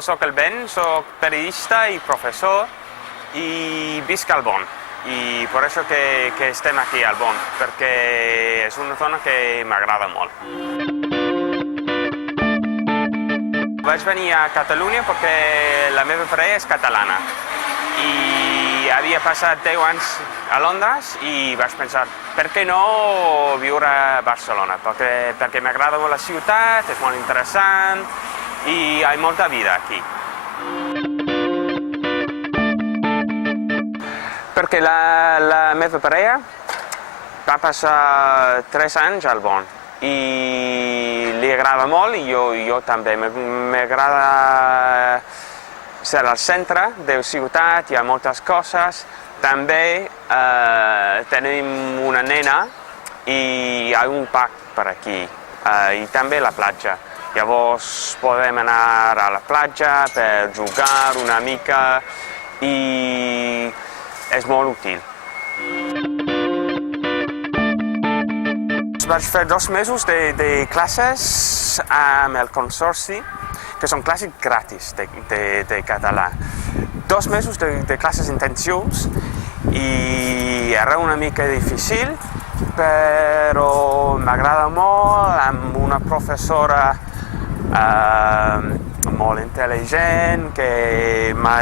soc el Ben, soc periodista i professor i visc al Bon. I per això que estem aquí al Bon, perquè és una zona que m'agrada molt. Vaig venir a Catalunya perquè la meva parella és catalana i havia passat 10 anys a Londres i vaig pensar, per què no viure a Barcelona? Perquè m'agrada molt la ciutat, és molt interessant i hi ha molta vida aquí. Perquè la meva parella va passar 3 anys al Bon i li agrada molt i jo també. M'agrada ser al centre de la ciutat, hi ha moltes coses. També tenim una nena i hi ha un parc per aquí i també la platja. Llavors podem anar a la platja per jugar una mica i és molt útil. Vaig fer 2 mesos de classes amb el Consorci, que són classes gratis de català. 2 mesos de classes intensius i era una mica difícil, però m'agrada molt, amb una professora molt intel·ligent que m'ha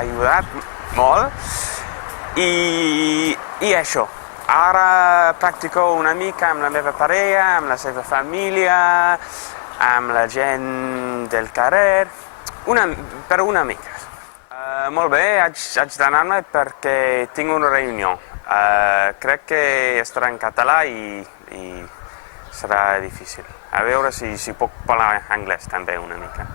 ajudat molt i això. Ara practico una mica amb la meva parella, amb la seva família, amb la gent del carrer, per una mica. Molt bé, haig d'anar-me perquè tinc una reunió. Crec que estarà en català i serà difícil. A veure si puc parlar anglès també una mica.